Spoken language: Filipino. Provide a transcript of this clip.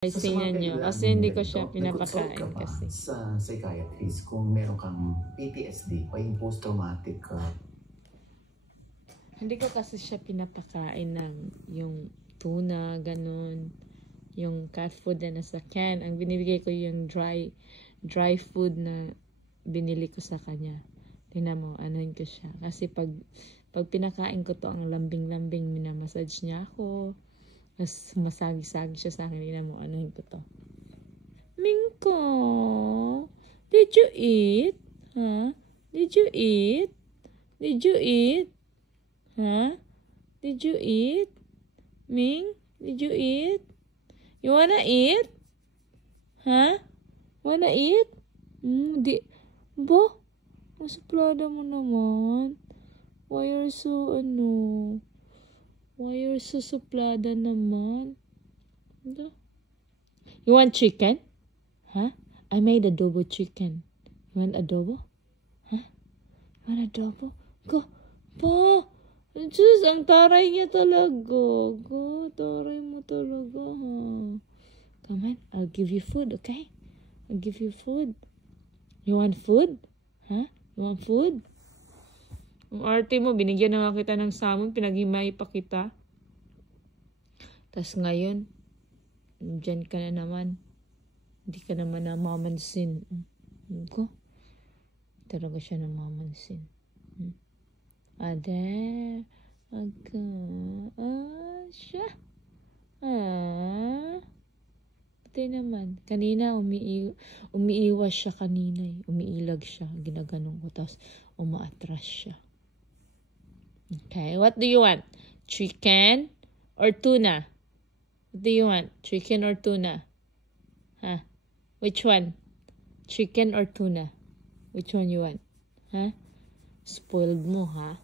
Ayusin nyo. Kasi hindi ko siya pinapakain kasi. Sa psychiatrist, kung meron kang PTSD o yung post-traumatic Hindi ko kasi siya pinapakain ng yung tuna, ganun. Yung cat food na nasa can. Ang binibigay ko yung dry food na binili ko sa kanya. Tingnan mo, anuhin ko siya. Kasi pag pinakain ko to, ang lambing-lambing, minamassage niya ako. Mas masagi-sagi siya sa akin. Tingnan mo, anuhin ko to. Mingko, did you eat? Huh? Did you eat? Did you eat? Huh? Did you eat? Ming, did you eat? You wanna eat? Huh? Wanna eat? Bo? Masuplada mo naman. Why you're so, Why you're so suplada naman? You want chicken? Huh? I made adobo chicken. You want adobo? Huh? You want adobo? Go. Po! Diyos, ang taray niya talaga. Go, taray mo talaga, ha? Come on, I'll give you food, okay? I'll give you food. You want food? Huh? You want food? Ang arte mo, binigyan na nga kita ng salmon, pinaghimay pa kita. Tas ngayon, dyan ka na naman. Hindi ka naman namamansin. Ko? Talaga siya namamansin. Ade, aga, siya. Pati naman. Kanina, umiiwas siya kanina. Umiilag siya. Ginaganong ko. Tapos, umaatras siya. Okay, what do you want? Chicken or tuna? What do you want? Chicken or tuna? Huh? Which one? Chicken or tuna? Which one you want? Huh? Spoiled mo, ha?